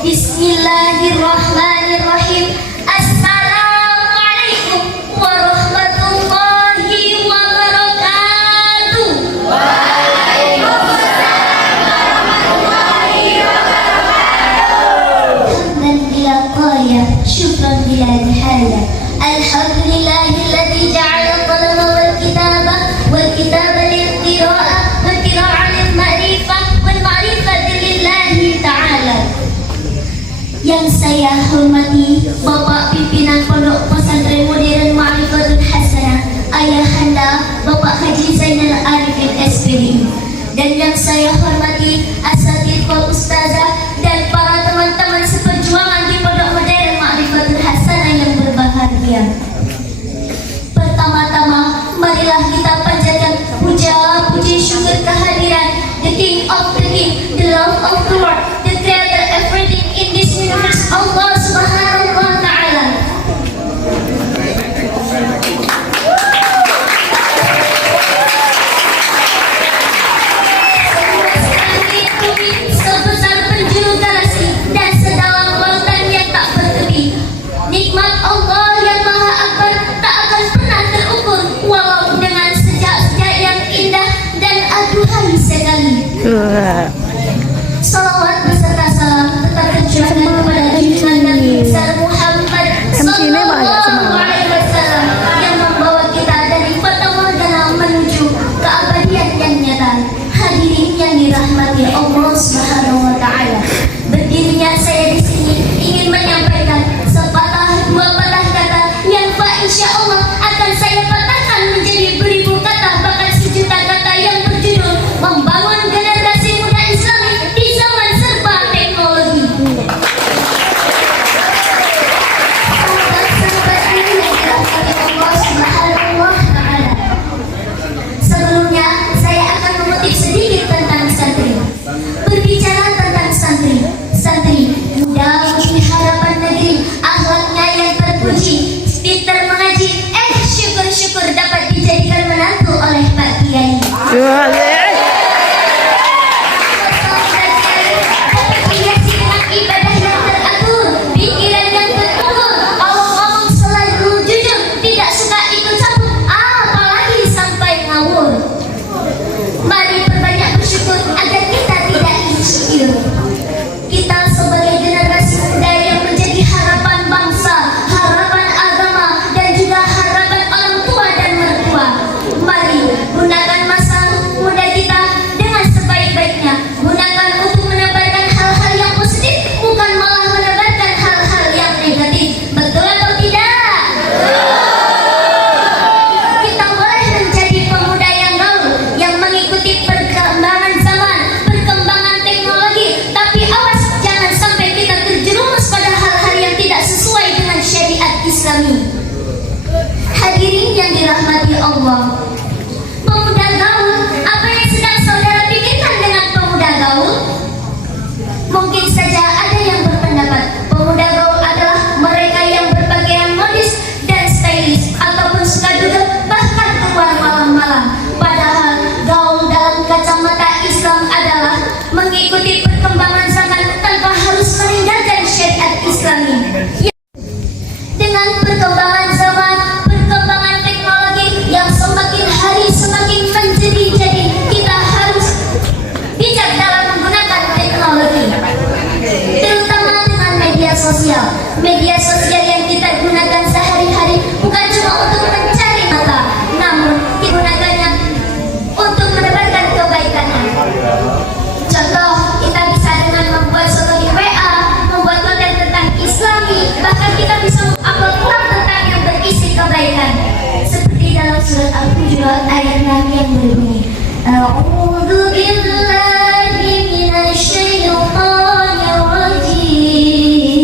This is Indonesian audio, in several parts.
Bismillahirrahmanirrahim. Assalamualaikum warahmatullahi wabarakatuh. Waalaikumsalam warahmatullahi wabarakatuh. Hamdan bila qaya, syukran bila nihaya. Alhamdulillahilladzi ja'ala al-qalama wal kitaba lil-qira'ah wal qira'ah lil-ma'rifah wal ma'rifati lillahi ta'ala. Yang saya hormati Bapak Pimpinan Pondok Pesantren Modern Ma'rifatul Hasanah, Ayahanda Bapak Haji Zainal Arifin SPDI, dan yang saya hormati asatidz wal ustazah dan para teman-teman seperjuangan di Pondok Modern Ma'rifatul Hasanah yang berbahagia. Pertama-tama, marilah kita panjatkan puja puji syukur kehadiran the King of the King, the Lord of the Lord, the Creator everything in this universe, Allah Subhanahu wa Ta'ala. Sebesar penjuru galaksi dan sedalam lautan yang tak bertepi, nikmat Allah yang Maha Akbar tak akan pernah terukur, walau dengan sejak-sejak yang indah dan aduhai sekali. Salawat beserta salam tetap tercurahkan kepada junjungan Nabi besar Muhammad sallallahu alaihi wasallam yang membawa kita dari fata morgana menuju keabadian yang nyata. Hadirin yang dirahmati Allah Subhanahu wa Ta'ala, berdirinya saya di sini ingin menyampaikan sepatah dua patah kata yang insya Allah akan saya patahkan menjadi beribu kata, bahkan sejuta kata, yang berjudul membangun generasi muda Islami di zaman serba teknologi. Sahabat-sahabat ini yang dirahmati Allah Subhanahu wa Ta'ala, sebelumnya saya akan mengutip sedikit tentang santri. Berbicara tentang santri muda mesti harapan negeri, akhlaknya yang terpuji, pintar mengaji, syukur-syukur dapat dijadikan menantu oleh Pak Kiai. Ibadah yang teratur, pikiran yang tertutur, kalau ngomong selalu jujur, tidak suka ikut campur, apalagi sampai ngawur. Mari perbanyak bersyukur agar kita tidak insecure. Kita sebagai generasi muda yang menjadi harapan bangsa, harapan agama, dan juga harapan orang tua dan mertua. Mari gunakan masa muda kita dengan sebaik-baiknya. Gunakan untuk menebarkan hal-hal yang positif, bukan malah menebarkan hal-hal yang negatif. Betul atau tidak? Kita boleh menjadi pemuda yang gaul, yang mengikuti perkembangan zaman, perkembangan teknologi, tapi awas jangan sampai kita terjerumus pada hal-hal yang tidak sesuai dengan syariat Islami. Hadirin yang dirahmati Allah, pemuda gaul, apa yang sedang saudara pikirkan dengan pemuda gaul? Mungkin saja ada yang berpendapat pemuda gaul adalah mereka yang berpakaian modis dan stylish ataupun suka duduk bahkan keluar malam-malam. Padahal gaul dalam kacamata Islam adalah mengikuti perkembangan zaman tanpa harus meninggalkan syariat Islami. Dengan perkembangan zaman, perkembangan teknologi yang semakin hari semakin menjadi-jadi, kita harus bijak dalam menggunakan teknologi, terutama dengan media sosial. Media sosial yang kita gunakan sehari-hari bukan cuma untuk mencari mata, namun digunakannya untuk menebarkan kebaikan. Contoh, kita bisa dengan membuat story WA, membuat konten tentang Islami, bahkan kita bisa upload vlog tentang yang berisi kebaikan. Seperti dalam surat Al-Hujurat ayat 6 yang berbunyi, A'udzu billahi minasy syaithanir rajim.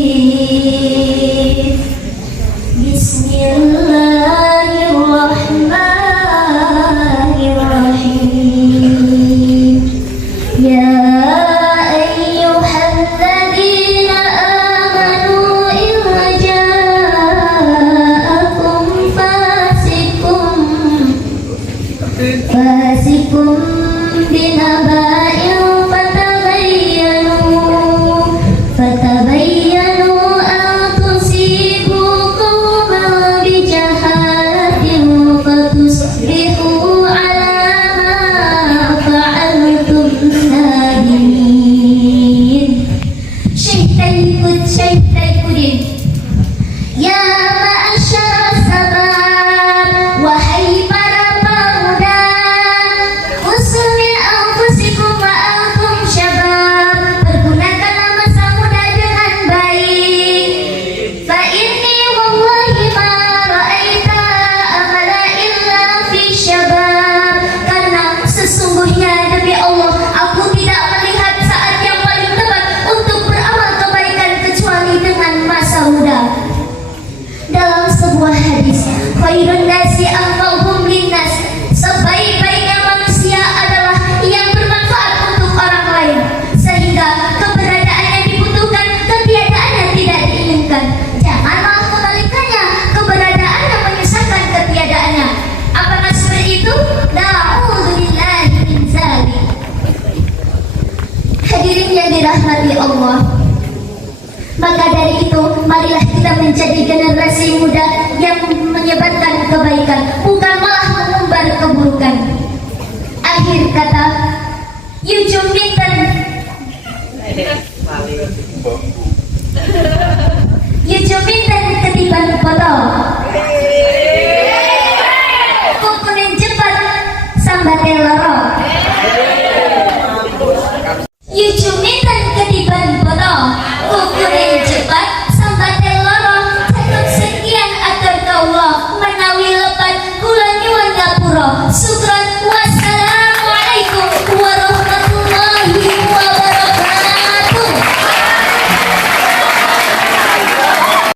ikut Syekh Taifuddin. Ya ma'asyara sabab, wahai para pemuda, usulil anfusikum wa antum syabab, pergunakanlah masa muda dengan baik. Fa inni wallahi ma ra'aita amala illa fi syabab, karena sesungguhnya demi Allah aku tidak melihat saat yang paling tepat untuk beramal kebaikan kecuali dengan masa muda. Dalam sebuah hadis, khairun nasi anfa'uhum linnas, sebaik-baiknya manusia adalah yang bermanfaat untuk orang lain, sehingga keberadaannya dibutuhkan, ketiadaannya tidak diinginkan. Janganlah kebalikannya, keberadaannya menyusahkan ketiadaannya. Apakah seperti itu? Na'udzubillahi min dzalik. Hadirin yang dirahmati Allah, maka dari itu, marilah kita menjadi generasi muda yang menyebarkan kebaikan, bukan malah mengumbar keburukan. Akhir kata, Yujuminten ketiban foto